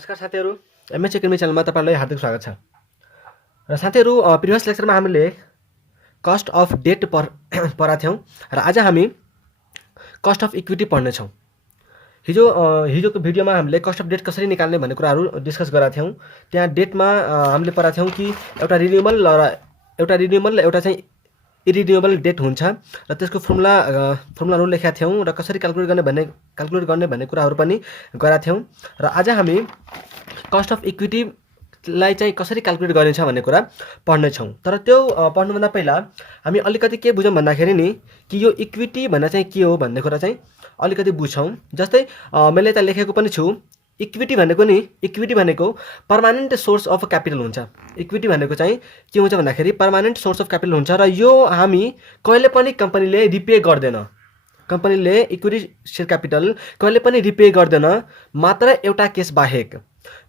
नमस्कार साथीहरू, MH academy च्यानलमा तपाईँलाई हार्दिक स्वागत छ। र साथीहरू, प्रिभियस लेक्चरमा हामीले कस्ट अफ डेट पढाएको थियौँ र आज हामी कस्ट अफ इक्विटी पढ्नेछौँ। हिजोको भिडियोमा हामीले कस्ट अफ डेट कसरी निकाल्ने भन्ने कुराहरू डिस्कस गरेका थियौँ। त्यहाँ डेटमा हामीले पढाएको थियौँ कि एउटा रिन्युएबल र एउटा चाहिँ इरिन्युएबल डेट हुन्छ र त्यसको फर्मुलाहरू लेखेका थियौँ र कसरी क्याल्कुलेट गर्ने भन्ने कुराहरू पनि गरेका थियौँ। र आज हामी कस्ट अफ इक्विटीलाई चाहिँ कसरी क्याल्कुलेट गरिन्छ भन्ने कुरा पढ्नेछौँ। तर त्यो पढ्नुभन्दा पहिला हामी अलिकति के बुझौँ भन्दाखेरि नि कि यो इक्विटी भन्ने चाहिँ के हो भन्ने कुरा चाहिँ अलिकति बुझ्छौँ। जस्तै मैले यता लेखेको पनि छु, इक्विटी भनेको पर्मानेन्ट सोर्स अफ क्यापिटल हुन्छ। इक्विटी भनेको चाहिँ के हुन्छ भन्दाखेरि पर्मानेन्ट सोर्स अफ क्यापिटल हुन्छ र यो हामी कहिले पनि कम्पनीले रिपे गर्दैन। कम्पनीले इक्विटी सेयर क्यापिटल कहिले पनि रिपे गर्दैन, मात्र एउटा केस बाहेक।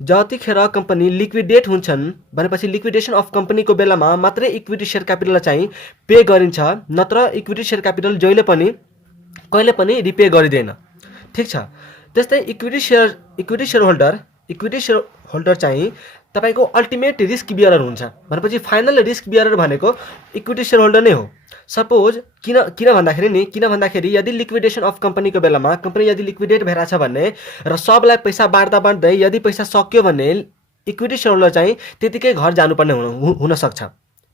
जतिखेर कम्पनी लिक्विडेट हुन्छन् भनेपछि लिक्विडेसन अफ कम्पनीको बेलामा मात्रै इक्विटी सेयर क्यापिटललाई चाहिँ पे गरिन्छ, नत्र इक्विटी सेयर क्यापिटल जहिले पनि कहिले पनि रिपे गरिँदैन। ठिक छ। त्यस्तै इक्विटी सेयर होल्डर चाहिँ तपाईको अल्टिमेट रिस्क बियरर हुन्छ भनेपछि फाइनल रिस्क बियरर भनेको इक्विटी सेयर होल्डर नै हो। सपोज किन भन्दाखेरि यदि लिक्विडेसन अफ कम्पनीको बेलामा कम्पनी यदि लिक्विडेट भइरहेछ भन्ने र सबलाई पैसा बाँड्दै यदि पैसा सक्यो भने इक्विटी सेयर होल्डर चाहिँ त्यतिकै घर जानुपर्ने हुन सक्छ।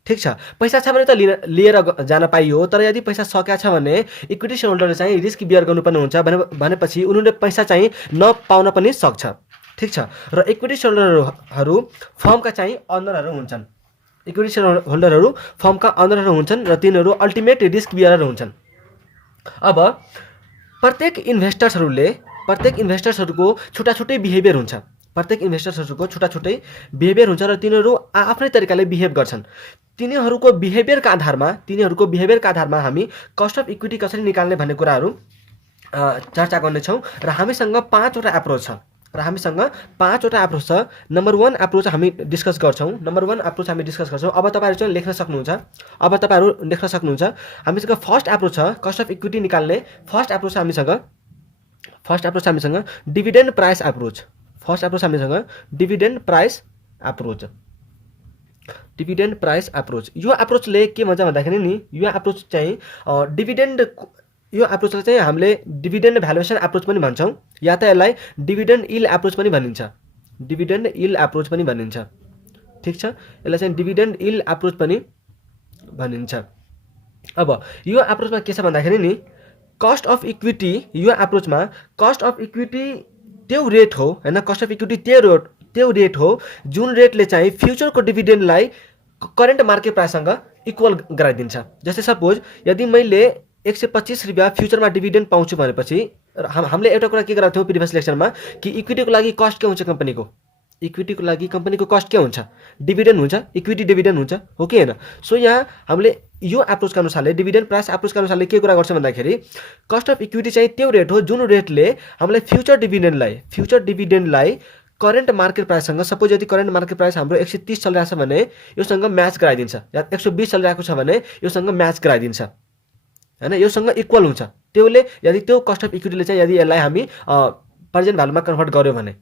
ठिक छ। पैसा छ भने त लिएर जान पाइयो, तर यदि पैसा सकेको छ भने इक्विटी सेयर होल्डरले चाहिँ रिस्क बियर गर्नुपर्ने हुन्छ भनेपछि उनीहरूले पैसा चाहिँ नपाउन पनि सक्छ। ठिक छ। र इक्विटी सेयर होल्डरहरू फर्मका चाहिँ अनरहरू हुन्छन्। इक्विटी सेयर होल्डरहरू फर्मका अनरहरू हुन्छन् र तिनीहरू अल्टिमेट रिस्क बियरर हुन्छन्। अब प्रत्येक इन्भेस्टर्सहरूको छुट्टै बिहेभियर हुन्छ। र तिनीहरू आफ्नै तरिकाले बिहेभ गर्छन्। तिनीहरूको बिहेभियरका आधारमा हामी कस्ट अफ इक्विटी कसरी निकाल्ने भन्ने कुराहरू चर्चा गर्नेछौँ। र हामीसँग पाँचवटा एप्रोच छ। नम्बर 1 एप्रोच हामी डिस्कस गर्छौँ। अब तपाईँहरू चाहिँ लेख्न सक्नुहुन्छ। हामीसँग फर्स्ट एप्रोच छ कस्ट अफ इक्विटी निकाल्ने। फर्स्ट एप्रोच हामीसँग dividend price approach. Dividend price approach. यो एप्रोचले के भन्छ भन्दाखेरि नि यो एप्रोचलाई चाहिँ हामीले डिभिडेन्ड भ्यालुएसन एप्रोच पनि भन्छौँ, या त यसलाई डिभिडेन्ड यील्ड एप्रोच पनि भनिन्छ। ठिक छ। यसलाई चाहिँ डिभिडेन्ड यील्ड एप्रोच पनि भनिन्छ। अब यो एप्रोचमा के छ भन्दाखेरि नि कस्ट अफ इक्विटी, यो एप्रोचमा कस्ट अफ इक्विटी त्यो रेट हो हैन, कस्ट अफ इक्विटी त्यो रेट हो जुन रेटले चाहिँ फ्युचरको डिभिडेन्डलाई करेन्ट मार्केट प्राइससँग इक्वल गराइदिन्छ। जस्तै सपोज यदि मैले 125 रुपियाँ फ्युचरमा डिभिडेन्ड पाउँछु भनेपछि हामीले एउटा कुरा के गरेका थियौँ प्रिभियस लेक्चरमा कि इक्विटीको लागि कस्ट के हुन्छ कम्पनीको कस्ट के हुन्छ? डिभिडेन्ड हुन्छ, इक्विटी डिभिडेन्ड हुन्छ, हो कि हैन? सो यहाँ हामीले यो एप्रोचका अनुसारले डिभिडेन्ड प्राइस एप्रोचका अनुसारले के कुरा गर्छ भन्दाखेरि कस्ट अफ इक्विटी चाहिँ त्यो रेट हो जुन रेटले हामीलाई फ्युचर डिभिडेन्डलाई करेन्ट मार्केट प्राइससँग, सपोज यदि करेन्ट मार्केट प्राइस हाम्रो 130 चलिरहेछ भने योसँग म्याच गराइदिन्छ, या 120 चलिरहेको छ भने योसँग म्याच गराइदिन्छ हैन, योसँग इक्वल हुन्छ। त्यसले यदि त्यो कस्ट अफ इक्विटीले चाहिँ यदि यसलाई हामी प्रेजेन्ट भ्यालुमा कन्भर्ट गर्यो भने।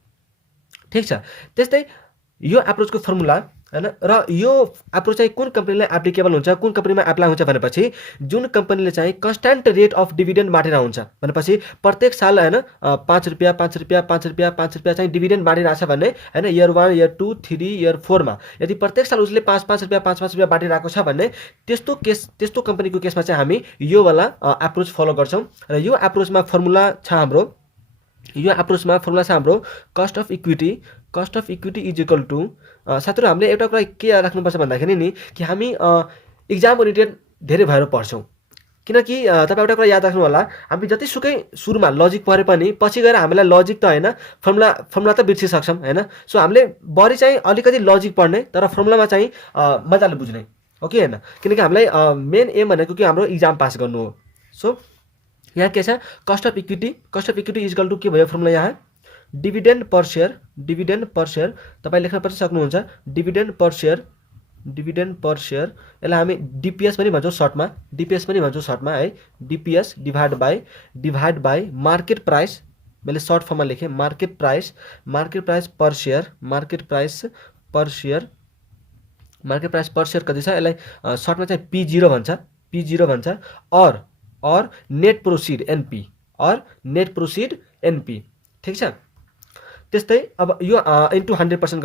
ठिक छ। त्यस्तै यो एप्रोचको फर्मुला हैन, र यो एप्रोच चाहिँ कुन कम्पनीलाई एप्लिकेबल हुन्छ, कुन कम्पनीमा एप्लाई हुन्छ भनेपछि जुन कम्पनीले चाहिँ कन्स्ट्यान्ट रेट अफ डिभिडेन्ड बाँडेर हुन्छ भनेपछि प्रत्येक साल हैन 5 रुपियाँ चाहिँ डिभिडेन्ड बाँडिरहेछ भने हैन, इयर 1, इयर 2, 3, इयर 4 मा यदि प्रत्येक साल उसले 5 रुपियाँ बाँडिरहेको छ भने त्यस्तो कम्पनीको केसमा चाहिँ हामी यो वाला एप्रोच फलो गर्छौँ। र यो एप्रोचमा फर्मुला छ हाम्रो cost of equity is equal to, साथीहरू हामीले एउटा कुरा के याद राख्नुपर्छ भन्दाखेरि नि कि हामी इक्जाम ओरिएन्टेड धेरै भएर पढ्छौँ। किनकि तपाईँ एउटा कुरा याद राख्नु होला, हामी जतिसुकै सुरुमा लजिक पढे पनि पछि गएर हामीलाई लजिक त होइन फर्मुला त बिर्सिसक्छौँ हैन। सो हामीले बढी चाहिँ अलिकति लजिक पढ्ने तर फर्मुलामा चाहिँ मजाले बुझ्ने, हो कि हैन? किनकि हामीलाई मेन एम भनेको कि हाम्रो इक्जाम पास गर्नु हो। सो यहाँ के छ cost of equity is equal to के भयो फर्मुला यहाँ डिभिडेन्ड पर सेयर तपाईँ लेख्न पनि सक्नुहुन्छ। डिभिडेन्ड पर सेयर यसलाई हामी डिपिएस पनि भन्छौँ सर्टमा है, DPS divide by market price मैले सर्ट फर्ममा लेखेँ मार्केट प्राइस पर सेयर कति छ यसलाई सर्टमा चाहिँ P0 भन्छ और नेट प्रोसिड एनपी ठीक छ। त्यस्तै अब यो इन्टु 100%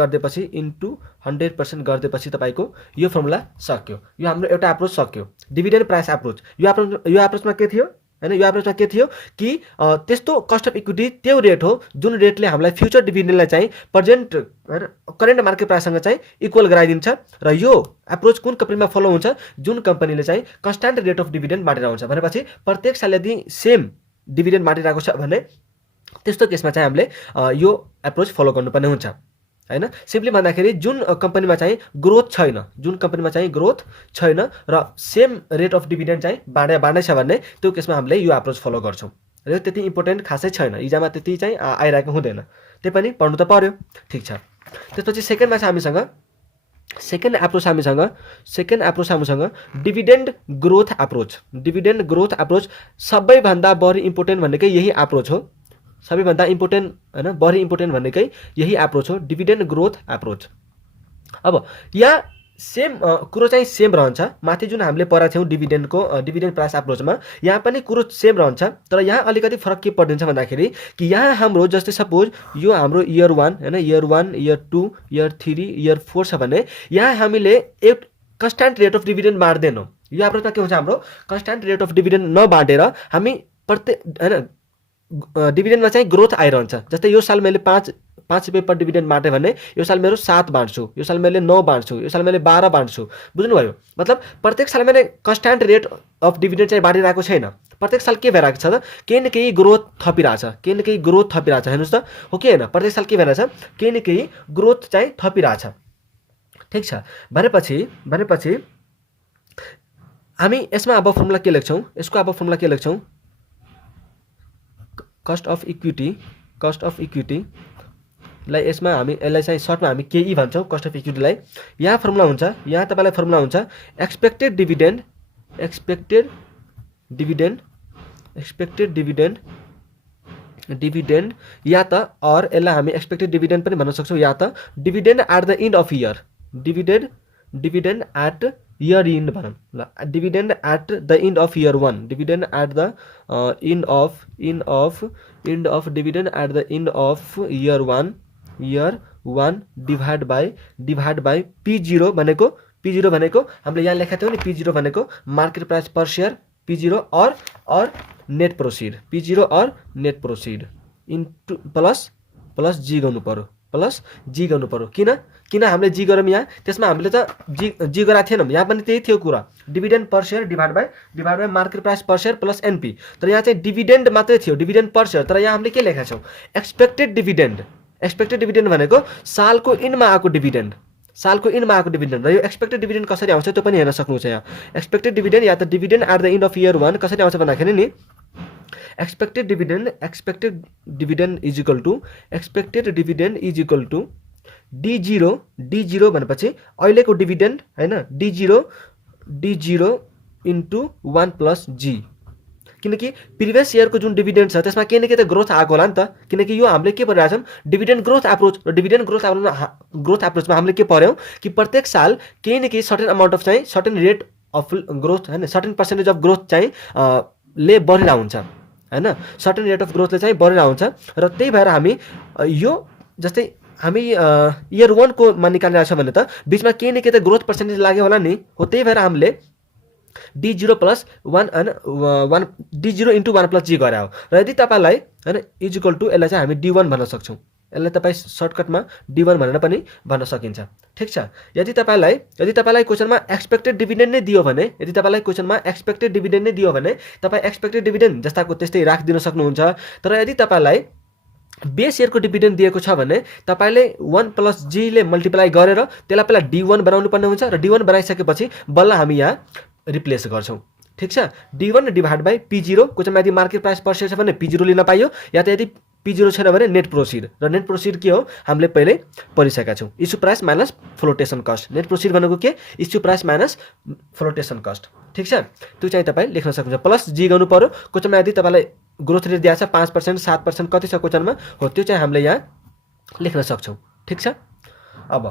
गरिदिएपछि तपाईको यो फर्मुला सक्यो। यो हाम्रो एउटा एप्रोच सक्यो डिभिडेन्ड प्राइस एप्रोच। यो एप्रोचमा के थियो हैन, यो एप्रोचमा के थियो कि त्यस्तो कस्ट अफ इक्विटी त्यो रेट हो जुन रेटले हामीलाई फ्युचर डिभिडेन्डलाई चाहिँ प्रेजेन्ट हैन करेन्ट मार्केट प्राइससँग चाहिँ इक्वल गराइदिन्छ। र यो एप्रोच कुन कम्पनीमा फलो हुन्छ, जुन कम्पनीले चाहिँ कन्स्ट्यान्ट रेट अफ डिभिडेन्ड बाँडेर आउँछ भनेपछि प्रत्येक साल यदि सेम डिभिडेन्ड बाँडिरहेको छ भने त्यस्तो केसमा चाहिँ हामीले यो एप्रोच फलो गर्नुपर्ने हुन्छ हैन। सिम्पली भन्दाखेरि जुन कम्पनीमा चाहिँ ग्रोथ छैन र सेम रेट अफ डिभिडेन्ड चाहिँ बाँडै छ भने त्यो केसमा हामीले यो एप्रोच फलो गर्छौँ। र त्यति इम्पोर्टेन्ट खासै छैन, इक्जाममा त्यति चाहिँ आइरहेको हुँदैन, त्यही पनि पढ्नु त पर्यो ठीक छ। त्यसपछि सेकेन्ड एप्रोच हामीसँग डिभिडेन्ड ग्रोथ एप्रोच सबैभन्दा बढी इम्पोर्टेन्ट भनेकै यही एप्रोच हो। सबैभन्दा इम्पोर्टेन्ट हैन बढी इम्पोर्टेन्ट भनेकै यही एप्रोच हो डिभिडेन्ड ग्रोथ एप्रोच। अब यहाँ सेम कुरो चाहिँ सेम रहन्छ, माथि जुन हामीले पढाएको थियौँ डिभिडेन्ड प्राइस एप्रोचमा यहाँ पनि कुरो सेम रहन्छ। तर यहाँ अलिकति फरक के पर्दिन्छ भन्दाखेरि कि यहाँ हाम्रो जस्तै सपोज यो हाम्रो इयर 1 हैन, इयर 2, इयर 3, इयर 4 छ भने यहाँ हामीले एक कन्स्ट्यान्ट रेट अफ डिभिडेन्ड बाँड्दैनौँ। यो एप्रोचमा के हुन्छ, हाम्रो कन्स्ट्यान्ट रेट अफ डिभिडेन्ड नबाँडेर हामी प्रत्येक हैन डिभिडेन्डमा चाहिँ ग्रोथ आइरहन्छ। जस्तै यो साल मैले 5 रुपैयाँ पर डिभिडेन्ड बाँटेँ भने यो साल मेरो 7 बाँड्छु, यो साल मैले 9 बाँड्छु, यो साल मैले 12 बाँड्छु, बुझ्नुभयो। मतलब प्रत्येक साल मैले कन्स्ट्यान्ट रेट अफ डिभिडेन्ड चाहिँ बाँडिरहेको छैन, प्रत्येक साल के भइरहेको छ त केही न केही ग्रोथ थपिरहेछ हेर्नुहोस् त, हो कि होइन। प्रत्येक साल के भइरहेछ, केही न केही ग्रोथ चाहिँ थपिरहेछ ठिक छ। भनेपछि हामी यसमा अब फर्मुला के लेख्छौँ, कस्ट अफ इक्विटी लाई यसमा हामी यसलाई चाहिँ सर्टमा हामी केई भन्छौँ कस्ट अफ इक्विटीलाई। यहाँ फर्मुला हुन्छ, यहाँ तपाईलाई फर्मुला हुन्छ एक्सपेक्टेड डिभिडेन्ड या त और यसलाई हामी एक्सपेक्टेड डिभिडेन्ड पनि भन्न सक्छौँ, या त dividend at the end of year, dividend at year end भनौँ ल, dividend at the end of year 1, dividend at the end of dividend at the end of year 1 divide by P0 भनेको हामीले यहाँ लेखेका थियौँ नि, P0 भनेको market price पर share P0 और नेट प्रोसिड इन्टु प्लस जी गर्नु पर्यो किन हामीले जी गरौँ यहाँ, त्यसमा हामीले त जी गराएको थिएनौँ, यहाँ पनि त्यही थियो कुरा dividend per share divide by market price per share plus NP. तर यहाँ चाहिँ डिभिडेन्ड मात्रै थियो, डिभिडेन्ड पर शेयर। तर यहाँ हामीले के लेखेका छौँ, एक्सपेक्टेड डिभिडेन्ड भनेको सालको इनमा आएको डिभिडेन्ड र यो एक्सपेक्टेड डिभिडेन्ड कसरी आउँछ त्यो पनि हेर्न सक्नुहुन्छ। यहाँ एक्सपेक्टेड डिभिडेन्ड या त dividend at the end of year 1 कसरी आउँछ भन्दाखेरि नि expected dividend is equal to D0 भनेपछि अहिलेको डिभिडेन्ड हैन D0 इन्टु 1 प्लस जी, किनकि प्रिभियस इयरको जुन डिभिडेन्ड छ त्यसमा केही न केही त ग्रोथ आएको होला नि त। किनकि यो हामीले के पढिरहेछौँ डिभिडेन्ड ग्रोथ एप्रोच, र डिभिडेन्ड ग्रोथ एप्रोचमा हामीले के पढ्यौँ कि प्रत्येक साल केही न केही सर्टेन अमाउन्ट अफ चाहिँ सर्टेन रेट अफ ग्रोथ हैन, सर्टेन पर्सेन्टेज अफ ग्रोथ चाहिँ ले बढेर हुन्छ हैन, सर्टेन रेट अफ ग्रोथले चाहिँ बढेर आउँछ। र त्यही भएर हामी यो जस्तै हामी इयर 1 को मा निकालिरहेको छ भने त बीचमा केही न केही त ग्रोथ पर्सेन्टेज लाग्यो होला नि, हो। त्यही भएर हामीले D0 प्लस 1 हैन D0 इन्टु 1 प्लस जी गरायो। र यदि तपाईलाई हैन इज इक्वल टु यसलाई चाहिँ हामी D1 भन्न सक्छौँ, यसलाई तपाईँ सर्टकटमा D1 भनेर पनि भन्न सकिन्छ ठिक छ। यदि तपाईलाई क्वेशनमा एक्सपेक्टेड डिभिडेन्ड नै दियो भने तपाईँ एक्सपेक्टेड डिभिडेन्ड जस्ताको त्यस्तै राखिदिन सक्नुहुन्छ। तर यदि तपाईलाई बेस इयरको डिभिडेन्ड दिएको छ भने तपाईले 1 प्लस जी ले मल्टिप्लाई गरेर त्यसलाई पहिला D1 बनाउनु पर्ने हुन्छ, र D1 बनाइसकेपछि बल्ल हामी यहाँ रिप्लेस गर्छौँ ठिक छ। D1 डिभाइड बाई P0 क्वेशनमा यदि मार्केट प्राइस पर शेयर छ भने P0 लिन पाइयो, या त यदि P0 छैन भने नेट प्रोसिड, र नेट प्रोसिड के हो हामीले पहिले पढिसकेका छौँ, issue price minus flotation cost. Net processed भनेको के, issue price minus flotation cost ठिक छ। त्यो चाहिँ तपाईँ लेख्न सक्नुहुन्छ, प्लस जी गर्नु पर्यो। क्वेशनमा यदि तपाईलाई ग्रोथ रेट दिएको छ 5% 7% कति छ क्वेसनमा हो त्यो चाहिँ हामीले यहाँ लेख्न सक्छौँ। ठिक छ। अब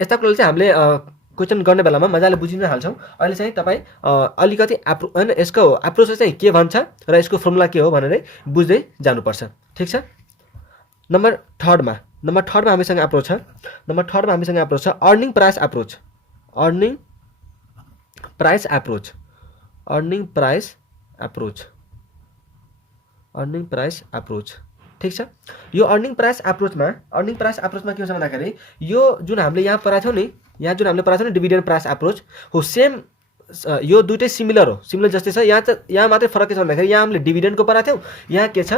यस्ता कुराले चाहिँ हामीले क्वेसन गर्ने बेलामा मजाले बुझिन हाल्छौँ। अहिले चाहिँ तपाईँ अलिकति हैन यसको एप्रोच चाहिँ के भन्छ र यसको फर्मुला के हो भनेर बुझ्दै जानुपर्छ। ठिक छ। नम्बर थर्डमा हामीसँग एप्रोच छ। नम्बर थर्डमा हामीसँग एप्रोच छ earning price approach. Earning price approach. Earning price approach. Earning price approach. ठिक छ। यो अर्निङ प्राइस एप्रोचमा के हुन्छ भन्दाखेरि यो जुन हामीले यहाँ पढाएको थियौँ नि, यहाँ जुन हामीले पढाएको थियौँ नि डिभिडेन्ड प्राइस एप्रोच हो, सेम यो दुइटै सिमिलर हो, सिमिलर जस्तै छ। यहाँ मात्रै फरक के छ भन्दाखेरि यहाँ हामीले डिभिडेन्डको पढाएको थियौँ, यहाँ के छ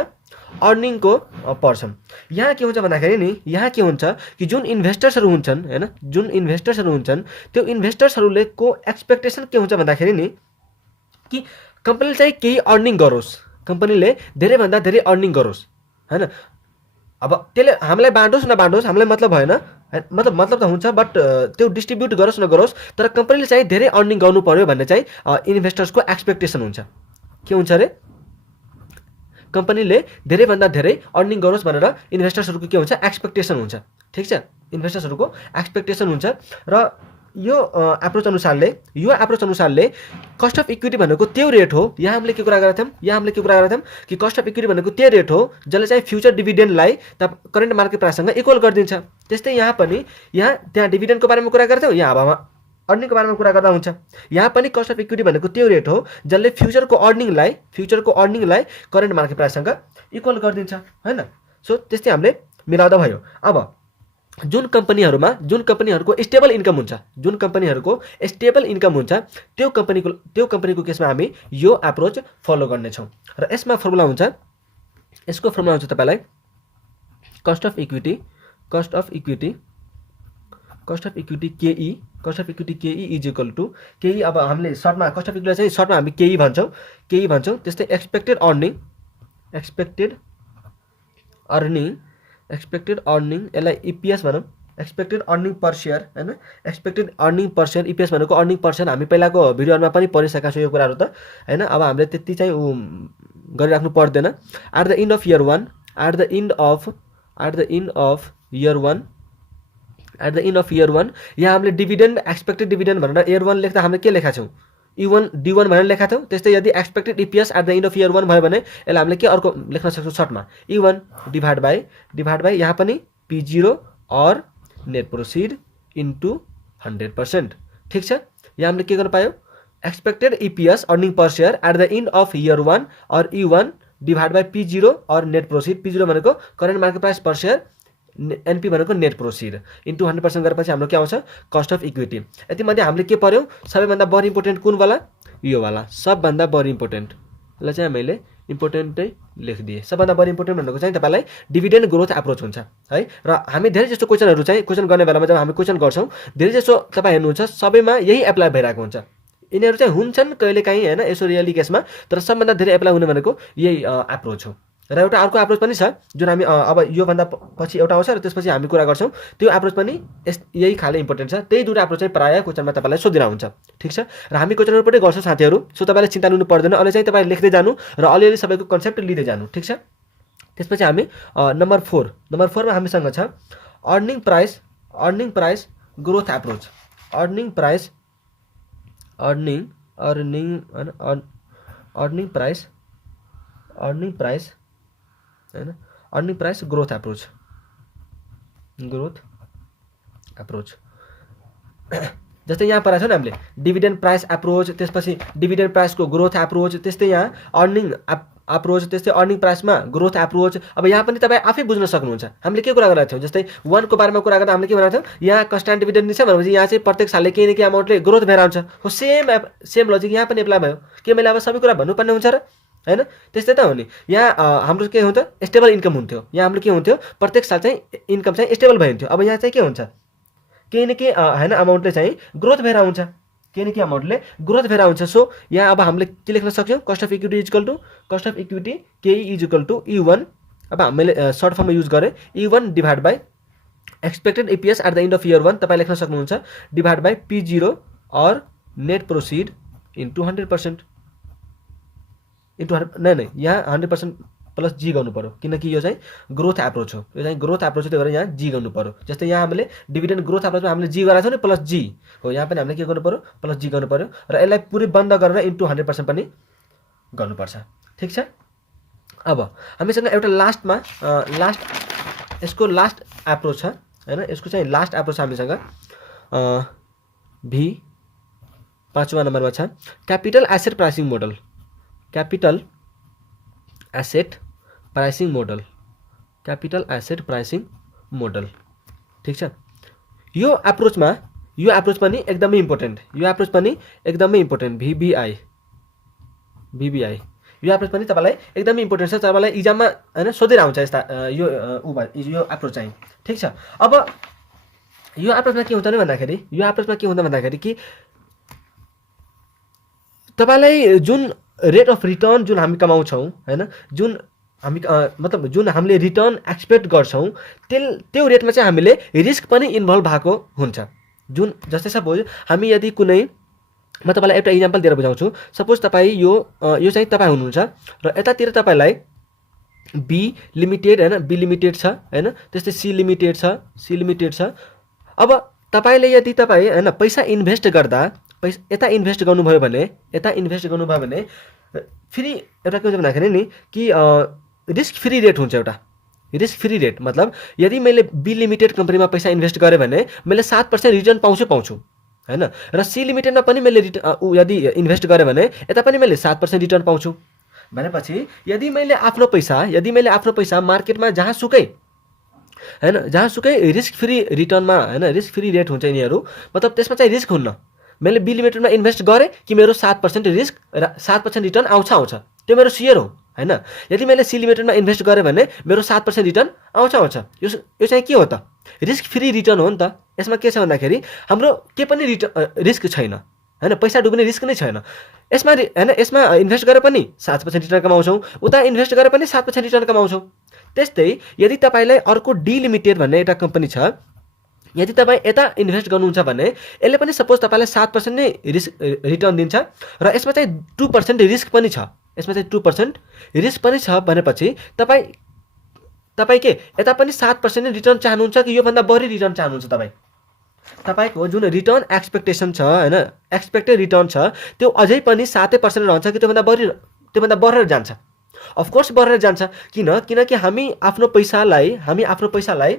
अर्निङको पर्छन्। यहाँ के हुन्छ भन्दाखेरि नि, यहाँ के हुन्छ कि जुन इन्भेस्टर्सहरू हुन्छन् हैन, जुन इन्भेस्टर्सहरू हुन्छन् त्यो इन्भेस्टर्सहरूले को एक्सपेक्टेसन के हुन्छ भन्दाखेरि नि कि कम्पनीले चाहिँ केही अर्निङ गरोस्, कम्पनीले धेरैभन्दा धेरै अर्निङ गरोस् हैन। अब त्यसले हामीलाई बाँडोस् नबाँडोस् हामीलाई मतलब भएन, मतलब त हुन्छ, बट त्यो डिस्ट्रिब्युट गरोस् नगरोस् तर कम्पनीले चाहिँ धेरै अर्निङ गर्नु पर्यो भन्ने चाहिँ इन्भेस्टर्सको एक्सपेक्टेसन हुन्छ। के हुन्छ अरे, कम्पनीले धेरैभन्दा धेरै अर्निङ गरोस् भनेर इन्भेस्टर्सहरूको के हुन्छ एक्सपेक्टेसन हुन्छ। ठिक छ। इन्भेस्टर्सहरूको एक्सपेक्टेसन हुन्छ र यो एप्रोच अनुसारले कस्ट अफ इक्विटी भनेको त्यो रेट हो। यहाँ हामीले के कुरा गरेका थियौँ कि कस्ट अफ इक्विटी भनेको त्यो रेट हो जसले चाहिँ फ्युचर डिभिडेन्डलाई करेन्ट मार्केट प्राइससँग इक्वल गरिदिन्छ। त्यस्तै यहाँ पनि त्यहाँ डिभिडेन्डको बारेमा कुरा गरेका थियौँ, यहाँ अब अर्निङको बारेमा कुरा गर्दा हुन्छ। यहाँ पनि कस्ट अफ इक्विटी भनेको त्यो रेट हो जसले फ्युचरको अर्निङलाई करेन्ट मार्केट प्राइससँग इक्वल गरिदिन्छ हैन। सो त्यस्तै हामीले मिलाउँदा भयो। अब जुन कम्पनीहरूको स्टेबल इन्कम हुन्छ, त्यो कम्पनीको केसमा हामी यो एप्रोच फलो गर्नेछौँ र यसमा फर्मुला हुन्छ, यसको फर्मुला हुन्छ तपाईलाई cost of equity KE is equal to केई। अब हामीले सर्टमा कस्ट अफ इक्विटी चाहिँ सर्टमा हामी केई भन्छौँ। त्यस्तै एक्सपेक्टेड अर्निङ यसलाई इपिएस भनौँ, एक्सपेक्टेड अर्निङ पर सेयर हैन। Expected earning per share EPS भनेको अर्निङ पर सेयर हामी पहिलाको भिडियोमा पनि पढिसकेका छौँ यो कुराहरू त हैन। अब हामीले त्यति चाहिँ गरिराख्नु पर्दैन। At the end of year one यहाँ हामीले डिभिडेन्ड एक्सपेक्टेड डिभिडेन्ड भनेर इयर 1 लेख्दा हामीले के लेखा छौँ D1 भनेर लेखा थियौँ। त्यस्तै यदि expected EPS at the end of year 1 भयो भने यसलाई हामीले के अर्को लेख्न सक्छौँ सर्टमा E1 डिभाइड बाई यहाँ पनि P0 और नेट प्रोसिड इन्टु 100%। ठिक छ। यहाँ हामीले के गर्न पायौँ expected EPS earning per share at the end of year 1 और E1 डिभाइड बाई P0 और नेट प्रोसिड। P0 भनेको करेन्ट मार्केट प्राइस पर सेयर, एनपी भनेको नेट प्रोसिड इन्टु 100% गरेपछि हाम्रो के आउँछ कस्ट अफ इक्विटी। यति मध्ये हामीले के पर्यौँ सबैभन्दा बढी इम्पोर्टेन्ट कुन वाला, यो वाला सबभन्दा बढी इम्पोर्टेन्ट। यसलाई चाहिँ मैले इम्पोर्टेन्टै लेखिदिएँ। सबभन्दा बढी इम्पोर्टेन्ट भनेको चाहिँ तपाईँलाई डिभिडेन्ड ग्रोथ एप्रोच हुन्छ है। र हामी धेरै जस्तो क्वेसन गर्ने बेलामा जब हामी क्वेसन गर्छौँ धेरै जस्तो तपाईँ हेर्नुहुन्छ सबैमा यही एप्लाई भइरहेको हुन्छ। यिनीहरू चाहिँ हुन्छन् कहिलेकाहीँ हैन यसो रियली केसमा, तर सबभन्दा धेरै एप्लाई हुने भनेको यही एप्रोच हो। र एउटा अर्को एप्रोच पनि छ जुन हामी अब योभन्दा पछि एउटा आउँछ र त्यसपछि हामी कुरा गर्छौँ, त्यो एप्रोच पनि यही खाले इम्पोर्टेन्ट छ। त्यही दुईवटा एप्रोच चाहिँ प्रायः क्वेसनमा तपाईँलाई सोधिरा हुन्छ। ठिक छ। र हामी क्वेसनहरू पनि गर्छौँ साथीहरू, सो तपाईँले चिन्ता लिनु पर्दैन। अहिले चाहिँ तपाईँ लेख्दै जानु र अलिअलि सबैको कन्सेप्ट लिँदै जानु। ठिक छ। त्यसपछि हामी नम्बर 4मा हामीसँग छ earning price growth approach. Earning price growth approach. जस्तै यहाँ पढाएको छ नि हामीले डिभिडेन्ड प्राइस एप्रोच, त्यसपछि डिभिडेन्ड प्राइसको ग्रोथ एप्रोच, त्यस्तै यहाँ अर्निङ एप्रोच, त्यस्तै अर्निङ प्राइसमा ग्रोथ एप्रोच। अब यहाँ पनि तपाईँ आफै बुझ्न सक्नुहुन्छ हामीले के कुरा गरेका थियौँ। जस्तै 1 को बारेमा कुरा गर्दा हामीले के भनेको थियौँ, यहाँ कन्स्ट्यान्ट डिभिडेन्ड छ भनेपछि यहाँ चाहिँ प्रत्येक सालले केही न केही अमाउन्टले ग्रोथ भएर आउँछ। हो सेम लजिक यहाँ पनि एप्लाई भयो। के मैले अब सबै कुरा भन्नुपर्ने हुन्छ र हैन, त्यस्तै त हो नि। यहाँ हाम्रो के हुन्थ्यो स्टेबल इन्कम हुन्थ्यो। यहाँ हाम्रो के हुन्थ्यो प्रत्येक साल चाहिँ इन्कम चाहिँ स्टेबल भइन्थ्यो। अब यहाँ चाहिँ के हुन्छ केही न केही हैन अमाउन्टले चाहिँ ग्रोथ भएर आउँछ, केही न केही अमाउन्टले ग्रोथ भएर आउँछ। सो यहाँ अब हामीले के लेख्न सक्छौँ cost of equity KE is equal to E1। अब हामीले सर्ट फर्ममा युज गरेँ E1 divide by expected EPS at the end of year 1 तपाईँ लेख्न सक्नुहुन्छ डिभाइड बाई P0 और नेट प्रोसिड इन्टु 100%। इन्टु नहीं यहाँ 100% प्लस जी गर्नु पऱ्यो किनकि यो चाहिँ ग्रोथ एप्रोच हो, यो चाहिँ ग्रोथ एप्रोच हो, त्यही भएर यहाँ जी गर्नु पऱ्यो। जस्तै यहाँ हामीले डिभिडेन्ड ग्रोथ एप्रोचमा हामीले जी गरेको छौँ नि प्लस जी हो, यहाँ पनि हामीले के गर्नु पऱ्यो प्लस जी गर्नु पऱ्यो र यसलाई पुरै बन्द गरेर इन्टु 100% पनि गर्नुपर्छ। ठिक छ। अब हामीसँग एउटा लास्टमा यसको लास्ट एप्रोच छ हैन, यसको चाहिँ लास्ट एप्रोच हामीसँग भी 5वां नम्बरमा छ capital asset pricing model. Capital asset pricing model, capital asset pricing model. ठिक छ। यो एप्रोच पनि एकदमै इम्पोर्टेन्ट, यो एप्रोच पनि एकदमै इम्पोर्टेन्ट VBI यो एप्रोच पनि तपाईलाई एकदमै इम्पोर्टेन्ट छ, तपाईलाई इक्जाममा हैन सोधेर आउँछ यस्ता यो एप्रोच चाहिँ। ठिक छ। अब यो एप्रोचमा के हुन्छ भन्दाखेरि कि तपाईलाई जुन रेट अफ रिटर्न जुन हामी कमाउँछौँ हैन, जुन हामी मतलब जुन हामीले रिटर्न एक्सपेक्ट गर्छौँ त्यो रेटमा चाहिँ हामीले रिस्क पनि इन्भल्भ भएको हुन्छ। जुन जस्तै सपोज हामी यदि कुनै, म तपाईलाई एउटा इक्जाम्पल दिएर बुझाउँछु। सपोज तपाईँ यो चाहिँ तपाईँ हुनुहुन्छ र यतातिर तपाईलाई बी लिमिटेड हैन, बी लिमिटेड छ हैन, त्यस्तै सी लिमिटेड छ। अब तपाईले यदि तपाईँ हैन पैसा इन्भेस्ट गर्दा यता इन्भेस्ट गर्नुभयो भने फेरि एउटा के हुन्छ भन्दाखेरि नि कि रिस्क फ्री रेट हुन्छ। एउटा रिस्क फ्री रेट मतलब यदि मैले बी लिमिटेड कम्पनीमा पैसा इन्भेस्ट गरेँ भने मैले 7% रिटर्न पाउँछु हैन, र सी लिमिटेडमा पनि मैले यदि इन्भेस्ट गरेँ भने यता पनि मैले 7% रिटर्न पाउँछु भनेपछि यदि मैले आफ्नो पैसा मार्केटमा जहाँसुकै रिस्क फ्री रिटर्नमा हैन, रिस्क फ्री रेट हुन्छ यिनीहरू, मतलब त्यसमा चाहिँ रिस्क हुन्न। मैले बी लिमिटेडमा इन्भेस्ट गरेँ कि मेरो 7% रिस्क र 7% रिटर्न आउँछ, त्यो मेरो सेयर हो हैन। यदि मैले सी लिमिटेडमा इन्भेस्ट गरेँ भने मेरो 7% रिटर्न आउँछ, यो चाहिँ के हो त रिस्क फ्री रिटर्न हो नि त। यसमा के छ भन्दाखेरि हाम्रो के पनि रिस्क छैन हैन, पैसा डुब्ने रिस्क नै छैन यसमा हैन। यसमा इन्भेस्ट गरेर पनि 7% रिटर्न कमाउँछौँ, उता इन्भेस्ट गरेर पनि 7% रिटर्न कमाउँछौँ। त्यस्तै यदि तपाईलाई अर्को डी लिमिटेड भन्ने एउटा कम्पनी छ, यदि तपाईँ यता इन्भेस्ट गर्नुहुन्छ भने यसले पनि सपोज तपाईँलाई 7% नै रिटर्न दिन्छ र यसमा चाहिँ 2% रिस्क पनि छ, भनेपछि तपाईँ के यता पनि 7% नै रिटर्न चाहनुहुन्छ कि योभन्दा बढी रिटर्न चाहनुहुन्छ? तपाईको जुन रिटर्न एक्सपेक्टेसन छ हैन, एक्सपेक्टेड रिटर्न छ त्यो अझै पनि 7% रहन्छ कि त्योभन्दा बढेर जान्छ? अफकोर्स बढेर जान्छ। किनकि हामी आफ्नो पैसालाई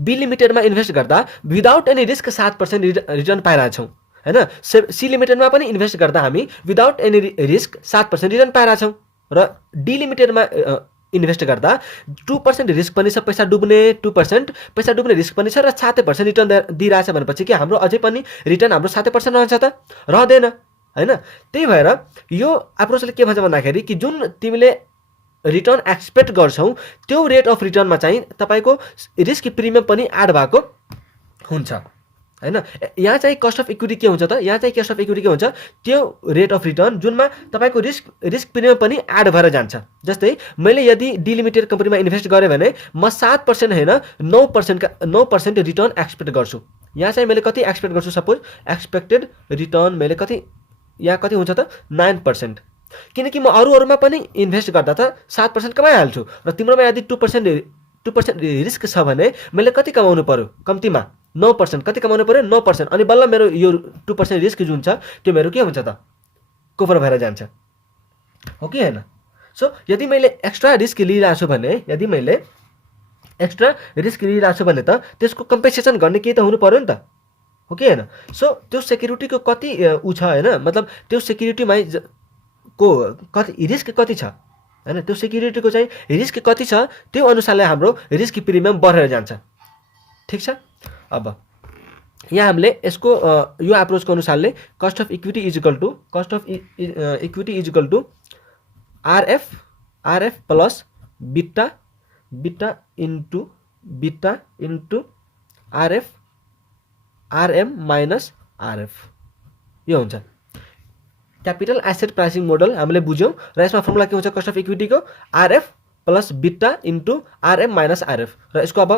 बी लिमिटेडमा इन्भेस्ट गर्दा विदाउट एनी रिस्क 7% रिटर्न पाइरहेछौँ हैन। सी लिमिटेडमा पनि इन्भेस्ट गर्दा हामी विदाउट एनी रिस्क 7% रिटर्न पाइरहेछौँ र डी लिमिटेडमा इन्भेस्ट गर्दा 2% रिस्क पनि छ, पैसा डुब्ने 2% पैसा डुब्ने रिस्क पनि छ र 7% रिटर्न दिइरहेछ भनेपछि के हाम्रो अझै पनि रिटर्न हाम्रो 7% रहन्छ त? रहँदैन हैन। त्यही भएर यो एप्रोचले के भन्छ भन्दाखेरि कि जुन तिमीले रिटर्न एक्सपेक्ट गर्छौ त्यो रेट अफ रिटर्नमा चाहिँ तपाईको रिस्क प्रिमियम पनि एड भएको हुन्छ हैन। यहाँ चाहिँ कस्ट अफ इक्विटी के हुन्छ त? यहाँ चाहिँ कस्ट अफ इक्विटी के हुन्छ? त्यो रेट अफ रिटर्न जुनमा तपाईको रिस्क प्रिमियम पनि एड भएर जान्छ। जस्तै मैले यदि डी लिमिटेड कम्पनीमा इन्भेस्ट गरेँ भने म 7% हैन 9% रिटर्न एक्सपेक्ट गर्छु। यहाँ चाहिँ मैले कति एक्सपेक्ट गर्छु? सपोज एक्सपेक्टेड रिटर्न मैले कति हुन्छ त? 9%। किनकि म अरूमा पनि इन्भेस्ट गर्दा त 7% कमाइहाल्छु र तिम्रोमा यदि 2% रिस्क छ भने मैले कति कमाउनु पर्यो? कम्तीमा 9%। कति कमाउनु पर्यो? 9%। अनि बल्ल मेरो यो 2% रिस्क जुन छ त्यो मेरो के हुन्छ त? कभर भएर जान्छ, हो कि हैन? सो यदि मैले एक्स्ट्रा रिस्क लिइरहेको छु भने त त्यसको कम्पेन्सेसन गर्ने केही त हुनु पर्यो नि त, हो कि हैन? सो त्यो सेक्युरिटीको कति छ हैन, मतलब त्यो सेक्युरिटीमा को कति रिस्क कति छ हैन, त्यो सेक्युरिटीको चाहिँ रिस्क कति छ त्यो अनुसारले हाम्रो रिस्क प्रिमियम बढेर जान्छ। ठीक छ। अब यहाँ हामीले यसको यो एप्रोचको अनुसारले cost of equity is equal to RF plus beta into RM minus RF यो हुन्छ क्यापिटल एसेट प्राइसिङ मोडल। हामीले बुझ्यौँ र यसमा फर्मुला के हुन्छ? कस्ट अफ इक्विटीको RF plus beta into RM minus RF र यसको अब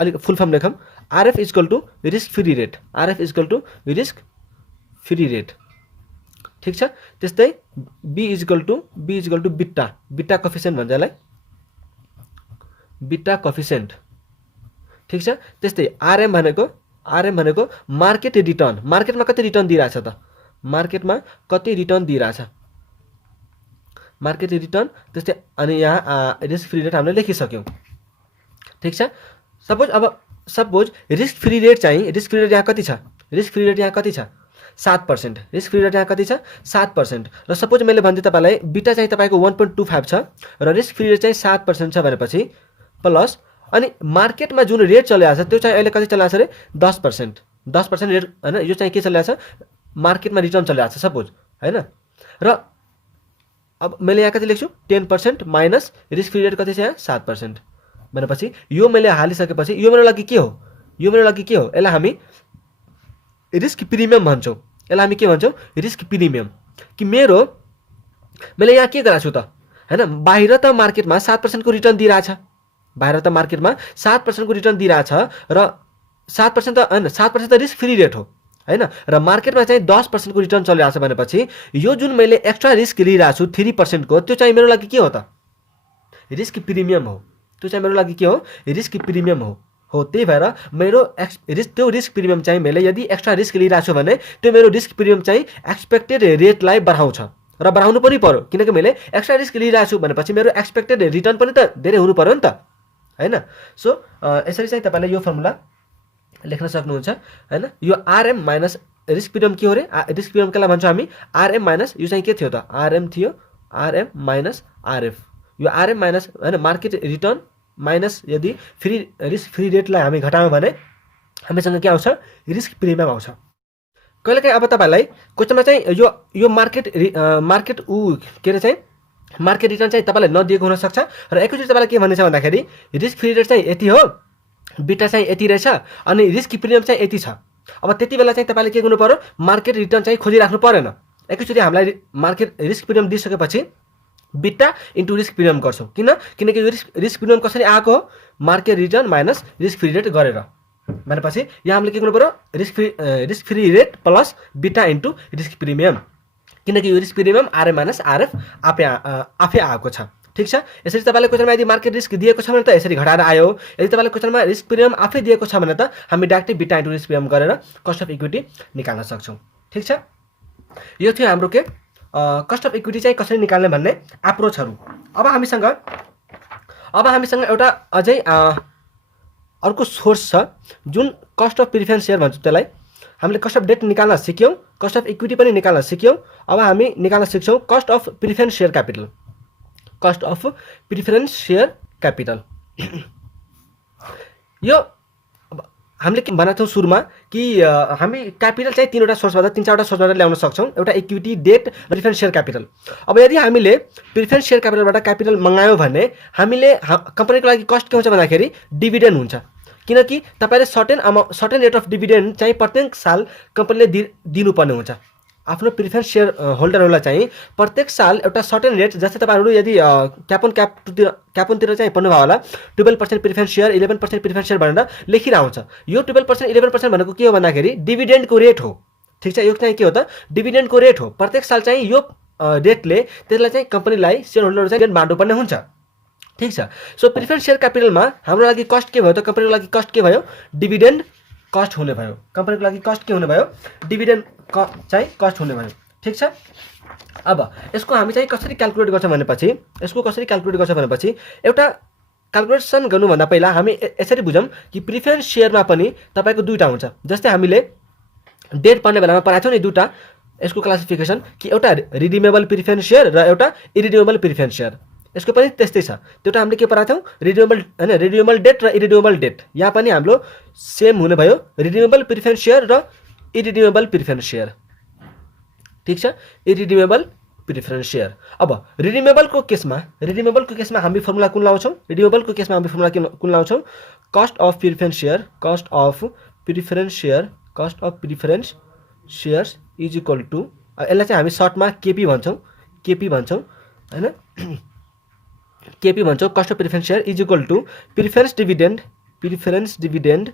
अलिक फुल फर्म लेखौँ। RF is equal to risk free rate, ठिक छ। त्यस्तै B is equal to beta coefficient भन्छ यसलाई, बिटा कोफिसिएन्ट। ठिक छ। त्यस्तै आरएम भनेको मार्केट रिटर्न, मार्केटमा कति रिटर्न दिइरहेछ त, मार्केटमा कति रिटर्न दिइरहेछ, मार्केट रिटर्न। त्यस्तै अनि यहाँ रिस्क फ्री रेट हामीले लेखिसक्यौँ। ठिक छ। सपोज रिस्क फ्री रेट यहाँ कति छ, रिस्क फ्री रेट यहाँ कति छ 7%, रिस्क फ्री रेट यहाँ कति छ 7%। र सपोज मैले भन्दै तपाईँलाई बिटा चाहिँ तपाईँको 1.25 छ र रिस्क फ्री रेट चाहिँ 7% छ भनेपछि प्लस अनि मार्केटमा जुन रेट चलिरहेको छ त्यो चाहिँ अहिले कति चलिरहेको छ अरे 10% रेट हैन, यो चाहिँ के चलिरहेको छ मार्केटमा रिटर्न चलिरहेको छ सपोज हैन। र अब मैले यहाँ कति लेख्छु 10% माइनस रिस्क फ्री रेट कति छ यहाँ 7% भनेपछि यो मैले हालिसकेपछि यो मेरो लागि के हो, यो मेरो लागि के हो, यसलाई हामी रिस्क प्रिमियम भन्छौँ। यसलाई हामी के भन्छौँ रिस्क प्रिमियम। कि मैले यहाँ के गराएको छु त हैन, बाहिर त मार्केटमा 7% को रिटर्न दिइरहेछ, बाहिर त मार्केटमा 7% को रिटर्न दिइरहेछ र 7% त हैन, 7% त रिस्क फ्री रेट हो हैन, र मार्केटमा चाहिँ 10% को रिटर्न चलिरहेछ भनेपछि यो जुन मैले एक्स्ट्रा रिस्क लिइरहेको छु 3% को त्यो चाहिँ मेरो लागि के हो त रिस्क प्रिमियम हो। त्यो चाहिँ मेरो लागि के हो रिस्क प्रिमियम हो। त्यही भएर मेरो त्यो रिस्क प्रिमियम चाहिँ मैले यदि एक्स्ट्रा रिस्क लिइरहेको छु भने त्यो मेरो रिस्क प्रिमियम चाहिँ एक्सपेक्टेड रेटलाई बढाउँछ र बढाउनु पनि पर्यो, किनकि मैले एक्स्ट्रा रिस्क लिइरहेको छु भनेपछि मेरो एक्सपेक्टेड रिटर्न पनि त धेरै हुनु पर्यो नि त हैन। सो यसरी चाहिँ तपाईँले यो फर्मुला लेख्न सक्नुहुन्छ हैन। यो आरएम माइनस रिस्क प्रिमियम के हो रे, रिस्क प्रिमियम केलाई भन्छौँ हामी आरएम माइनस यो चाहिँ के थियो त आरएम थियो, आरएम माइनस आरएफ। यो आरएम माइनस हैन मार्केट रिटर्न माइनस यदि रिस्क फ्री रेटलाई हामी घटायौँ भने हामीसँग के आउँछ रिस्क प्रिमियम आउँछ। कहिलेकाहीँ अब तपाईँलाई क्वेसनमा चाहिँ यो मार्केट के अरे चाहिँ मार्केट रिटर्न चाहिँ तपाईँलाई नदिएको हुनसक्छ र एकैचोटि तपाईँलाई के भन्ने छ भन्दाखेरि रिस्क फ्री रेट चाहिँ यति हो, बिटा चाहिँ यति रहेछ अनि रिस्क प्रिमियम चाहिँ यति छ। अब त्यति बेला चाहिँ तपाईँले के गर्नु पर्यो मार्केट रिटर्न चाहिँ खोजिराख्नु परेन, एकैचोटि हामीलाई मार्केट रिस्क प्रिमियम दिइसकेपछि बिटा इन्टु रिस्क प्रिमियम गर्छौँ। किनकि यो रिस्क प्रिमियम कसरी आएको हो market return minus risk free rate गरेर भनेपछि यहाँ हामीले के गर्नु पर्यो risk free rate plus beta into risk premium, किनकि यो risk premium RM minus RF आफै आएको छ। ठिक छ। यसरी तपाईँले क्वेसनमा यदि मार्केट रिस्क दिएको छ भने त यसरी घटाएर आयो, यदि तपाईँले क्वेसनमा रिस्क प्रिमियम आफै दिएको छ भने त हामी डाइरेक्टली बिटा इन्टु रिस्क प्रिमियम गरेर कस्ट अफ इक्विटी निकाल्न सक्छौँ। ठिक छ। यो थियो हाम्रो के कस्ट अफ इक्विटी चाहिँ कसरी निकाल्ने भन्ने एप्रोचहरू। अब हामीसँग एउटा अझै अर्को सोर्स छ जुन कस्ट अफ प्रिफरेन्स सेयर भन्छ, त्यसलाई हामीले कस्ट अफ डेट निकाल्न सिक्यौँ, कस्ट अफ इक्विटी पनि निकाल्न सिक्यौँ। अब हामी निकाल्न सिक्छौँ cost of preference share capital, cost of preference share capital. यो हामीले के भनेको थियौँ सुरुमा कि हामी क्यापिटल चाहिँ तीन चारवटा सोर्सबाट ल्याउन सक्छौँ, एउटा equity debt preference share capital. अब यदि हामीले प्रिफरेन्स सेयर क्यापिटलबाट क्यापिटल मगायौँ भने हामीले कम्पनीको लागि कस्ट के हुन्छ भन्दाखेरि डिभिडेन्ड हुन्छ, किनकि तपाईँले सर्टेन रेट अफ डिभिडेन्ड चाहिँ प्रत्येक साल कम्पनीले दिनुपर्ने हुन्छ। आफ्नो प्रिफरेन्स सेयर होल्डरहरूलाई चाहिँ प्रत्येक साल एउटा सर्टेन रेट, जस्तै तपाईँहरू यदि क्यापनतिर चाहिँ पढ्नुभयो होला 12% प्रिफरेन्स सेयर 11% प्रिफरेन्स सेयर भनेर लेखिरहन्छ। यो 12% 11% भनेको के हो भन्दाखेरि डिभिडेन्डको रेट हो। ठिक छ। यो चाहिँ के हो त डिभिडेन्डको रेट हो। प्रत्येक साल चाहिँ यो रेटले त्यसलाई चाहिँ कम्पनीलाई सेयर होल्डरहरू चाहिँ बाँड्नुपर्ने हुन्छ। ठिक छ। सो प्रिफरेन्स सेयर क्यापिटलमा हाम्रो लागि कस्ट के भयो त कम्पनीको लागि कस्ट के भयो डिभिडेन्ड कस्ट हुने भयो, कम्पनीको लागि कस्ट के हुने भयो डिभिडेन्ड चाहिँ कस्ट हुने भयो। ठिक छ। अब यसको हामी चाहिँ कसरी क्याल्कुलेट गर्छौँ भनेपछि एउटा क्याल्कुलेसन गर्नुभन्दा पहिला हामी यसरी बुझौँ कि प्रिफरेन्स सेयरमा पनि तपाईँको दुईवटा हुन्छ। जस्तै हामीले डेट पढ्ने बेलामा पढाएको थियौँ नि दुईवटा यसको क्लासिफिकेसन कि एउटा रिडिमेबल प्रिफरेन्स सेयर र एउटा इरिडिमेबल प्रिफरेन्स सेयर। यसको पनि त्यस्तै छ। त्यो हामीले के पढाएको थियौँ रिडिमेबल डेट र इरिडिमेबल डेट। यहाँ पनि हाम्रो सेम हुने भयो रिडिमेबल प्रिफरेन्स सेयर र इरिडिमेबल प्रिफरेन्स सेयर। ठिक छ। Irredeemable preference share. अब रिडिमेबलको केसमा हामी फर्मुला कुन लाउँछौँ cost of preference shares is equal to यसलाई चाहिँ हामी सर्टमा केपी भन्छौँ हैन। केपी भन्छौँ cost of preference share is equal to preference dividend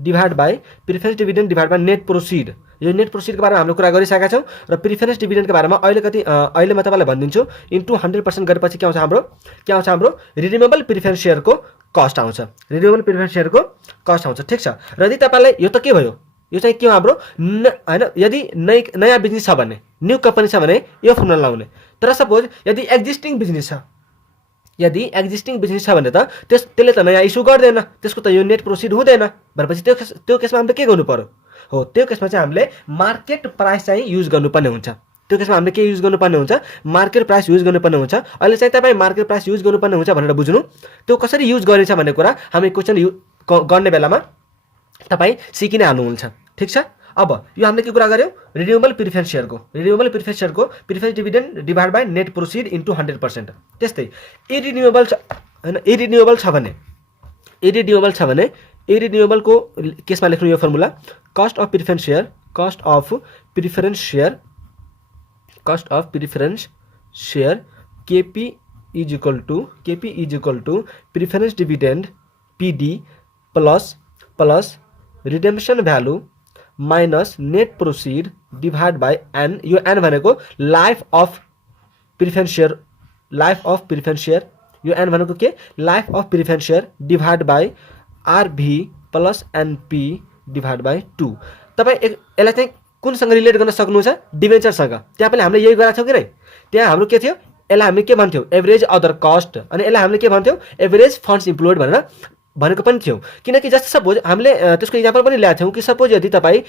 divide by preference dividend divide by net proceed. यो नेट प्रोसिडको बारेमा हामीले कुरा गरिसकेका छौँ र प्रिफरेन्स डिभिडेन्डको बारेमा अहिले म तपाईँलाई भनिदिन्छु। इन्टु 100% गरेपछि के आउँछ हाम्रो रिडिमेबल प्रिफरेन्स सेयरको कस्ट आउँछ। रिडिमेबल प्रिफरेन्स सेयरको कस्ट आउँछ। ठिक छ। र यदि तपाईँलाई यो त के भयो, यो चाहिँ के हो हाम्रो होइन, यदि नयाँ बिजनेस छ भने, न्यू कम्पनी छ भने यो फर्मुला लगाउने। तर सपोज यदि एक्जिस्टिङ बिजनेस छ भने त त्यसले त नयाँ इस्यु गर्दैन, त्यसको त यो नेट प्रोसिड हुँदैन भनेपछि त्यो केसमा हामीले के गर्नु पर्यो? हो, त्यो केसमा चाहिँ हामीले मार्केट प्राइस चाहिँ युज गर्नुपर्ने हुन्छ। त्यो केसमा हामीले के युज गर्नुपर्ने हुन्छ? मार्केट प्राइस युज गर्नुपर्ने हुन्छ। अहिले चाहिँ तपाईँ मार्केट प्राइस युज गर्नुपर्ने हुन्छ भनेर बुझ्नु। त्यो कसरी युज गरिन्छ भन्ने कुरा हामी क्वेसन गर्ने बेलामा तपाईँ सिकि नै हाल्नुहुन्छ। ठिक छ। अब यो हामीले के कुरा गऱ्यौँ? रिन्युएबल प्रिफरेन्स सेयरको preference dividend divide by net proceed into 100%। त्यस्तै इरिन्युएबल छ भने इरिन्युएबलको केसमा लेख्नु यो formula cost of preference share KP is equal to preference dividend PD plus redemption value minus net proceed divide by N. यो N भनेको लाइफ अफ प्रिफरेन्स सेयर यो एन भनेको के? Life of preference share divide by RV plus NP divide by 2। तपाईँ यसलाई चाहिँ कुनसँग relate गर्न सक्नुहुन्छ? डिभेन्चरसँग। त्यहाँ पनि हामीले यही गरेका छौँ कि नै? त्यहाँ हाम्रो के थियो? यसलाई हामीले के भन्थ्यौँ? Average other cost. अनि यसलाई हामीले के भन्थ्यौँ? एभरेज फन्ड्स इम्प्लोइड भनेको पनि थियो। किनकि जस्तो सपोज हामीले त्यसको इक्जाम्पल पनि ल्याएको थियौँ कि सपोज यदि तपाईँ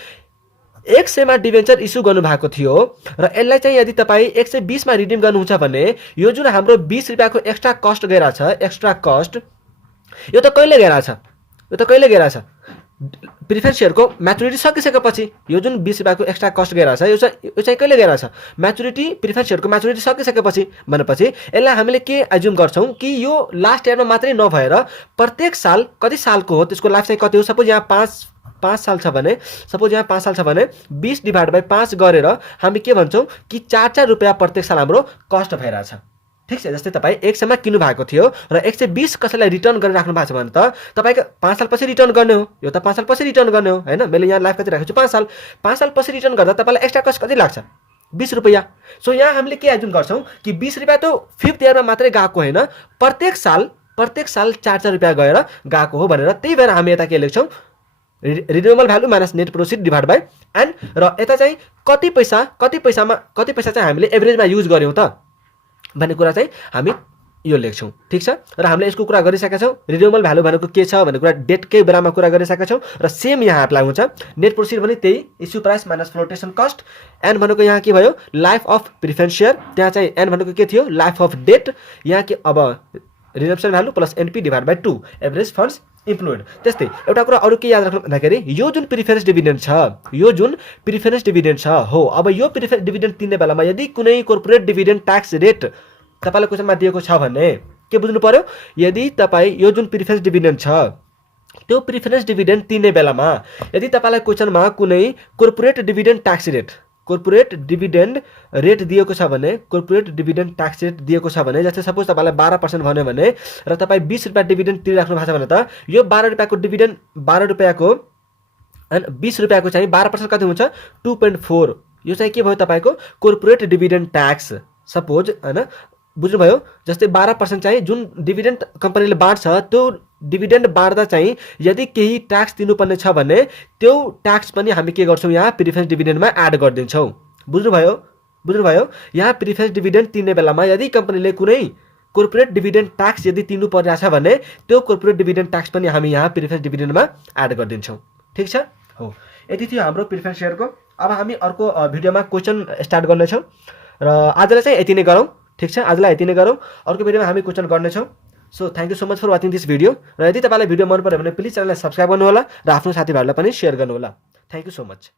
100 मा डिभेन्चर इस्यु गर्नुभएको थियो र यसलाई चाहिँ यदि तपाईँ 120 मा रिडिम गर्नुहुन्छ भने यो जुन हाम्रो 20 रुपियाँको एक्स्ट्रा कस्ट गइरहेछ, यो त कहिले गइरहेछ? प्रिफरेन्स सेयरको म्याचुरिटी सकिसकेपछि। यो जुन 20 रुपियाँको एक्स्ट्रा कस्ट गइरहेछ यो चाहिँ कहिले गइरहेछ? म्याचुरिटी, प्रिफरेन्स सेयरको म्याचुरिटी सकिसकेपछि। भनेपछि यसलाई हामीले के एज्युम गर्छौँ कि यो लास्ट इयरमा मात्रै नभएर प्रत्येक साल कति सालको हो, त्यसको लाइफ चाहिँ कति हो? सपोज यहाँ 5 साल छ भने 20 डिभाइड बाई 5 गरेर हामी के भन्छौँ कि 4 रुपियाँ प्रत्येक साल हाम्रो कस्ट भइरहेछ। ठिक छ। जस्तै तपाईँ 100 मा किन्नु भएको थियो र 120 कसैलाई रिटर्न गरिराख्नु भएको छ भने त तपाईँको 5 साल पछि रिटर्न गर्ने हो। यो त 5 साल पछि रिटर्न गर्ने हो होइन? मैले यहाँ लाइफ कति राखेको छु? 5 साल पछि रिटर्न गर्दा तपाईँलाई एक्स्ट्रा कस्ट कति लाग्छ? 20 रुपियाँ। सो यहाँ हामीले के एज्युम गर्छौँ कि 20 रुपियाँ त 5th इयरमा मात्रै गएको होइन, प्रत्येक साल 4 रुपियाँ गएर गएको हो भनेर। त्यही भएर हामी यता के लेख्छौँ? Renewable value minus net proceed divide by N. र यता चाहिँ कति पैसा चाहिँ हामीले एभरेजमा युज गऱ्यौँ त भन्ने कुरा चाहिँ हामी यो लेख्छौँ। ठिक छ। र हामीले यसको कुरा गरिसकेका छौँ। रिन्युएबल भ्यालु भनेको के छ भन्ने कुरा डेटकै बेलामा कुरा गरिसकेका छौँ र सेम यहाँ एप्लाई हुन्छ। नेट प्रोसिड भने त्यही issue price minus flotation cost. N भनेको यहाँ के भयो? Life of preference share. त्यहाँ चाहिँ एन भनेको के थियो? Life of debt. यहाँ के अब redemption value plus NP divide by 2 average funds employed. त्यस्तै एउटा कुरा अरू के याद राख्नु भन्दाखेरि यो जुन प्रिफरेन्स डिभिडेन्ड छ हो, अब यो प्रिफरेन्स डिभिडेन्ड तिर्ने बेलामा यदि कुनै कर्पोरेट डिभिडेन्ड ट्याक्स रेट तपाईँलाई क्वेसनमा दिएको छ भने के बुझ्नु पर्यो? यदि तपाईँ यो जुन प्रिफरेन्स डिभिडेन्ड छ त्यो प्रिफरेन्स डिभिडेन्ड तिर्ने बेलामा यदि तपाईँलाई क्वेसनमा कुनै कर्पोरेट डिभिडेन्ड रेट दिएको छ भने, कर्पोरेट डिभिडेन्ड ट्याक्स रेट दिएको छ भने, जस्तै सपोज तपाईँलाई 12% भन्यो भने र तपाईँ 20 रुपियाँ डिभिडेन्ड तिरिराख्नु भएको छ भने त यो 12 रुपियाँको डिभिडेन्ड 12 रुपियाँको अनि 20 रुपियाँको चाहिँ 12% कति हुन्छ? 2.4। यो चाहिँ के भयो? तपाईँको कर्पोरेट डिभिडेन्ड ट्याक्स। सपोज होइन, बुझ्नुभयो? जस्तै 12% चाहिँ जुन डिभिडेन्ड कम्पनीले बाँड्छ त्यो डिभिडेन्ड बाँड्दा चाहिँ यदि केही ट्याक्स दिनुपर्ने छ भने त्यो ट्याक्स पनि हामी के गर्छौँ? यहाँ प्रिफरेन्स डिभिडेन्डमा एड गरिदिन्छौँ। बुझ्नुभयो? यहाँ प्रिफरेन्स डिभिडेन्ड तिर्ने बेलामा यदि कम्पनीले कुनै कर्पोरेट डिभिडेन्ड ट्याक्स यदि तिर्नु परिरहेछ भने त्यो कर्पोरेट डिभिडेन्ड ट्याक्स पनि हामी यहाँ प्रिफरेन्स डिभिडेन्डमा एड गरिदिन्छौँ। ठिक छ। हो, यति थियो हाम्रो प्रिफरेन्स सेयरको। अब हामी अर्को भिडियोमा क्वेसन स्टार्ट गर्नेछौँ र आजलाई चाहिँ यति नै गरौँ। ठिक छ। आजलाई यति नै गरौँ। अर्को भिडियोमा हामी क्वेसन गर्नेछौँ। So thank you so much for watching this video. र यदि तपाईँलाई भिडियो मन पर्यो भने प्लिज च्यानललाई सब्सक्राइब गर्नुहोला र आफ्नो साथीभाइहरूलाई पनि सेयर गर्नुहोला। Thank you so much.